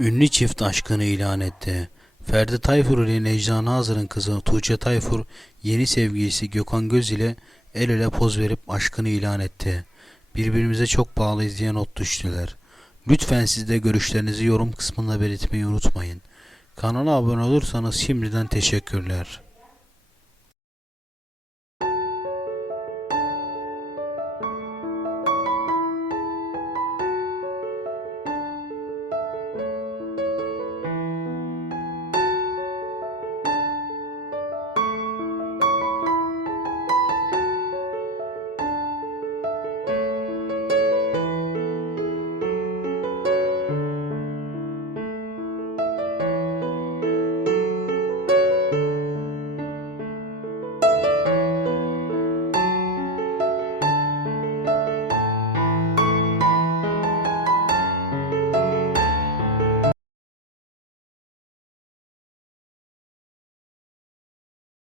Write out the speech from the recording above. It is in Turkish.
Ünlü çift aşkını ilan etti. Ferdi Tayfur ile Necla Nazır'ın kızı Tuğçe Tayfur yeni sevgilisi Gökhan Göz ile el ele poz verip aşkını ilan etti. Birbirimize çok bağlıyız diye not düştüler. Lütfen siz de görüşlerinizi yorum kısmında belirtmeyi unutmayın. Kanala abone olursanız şimdiden teşekkürler.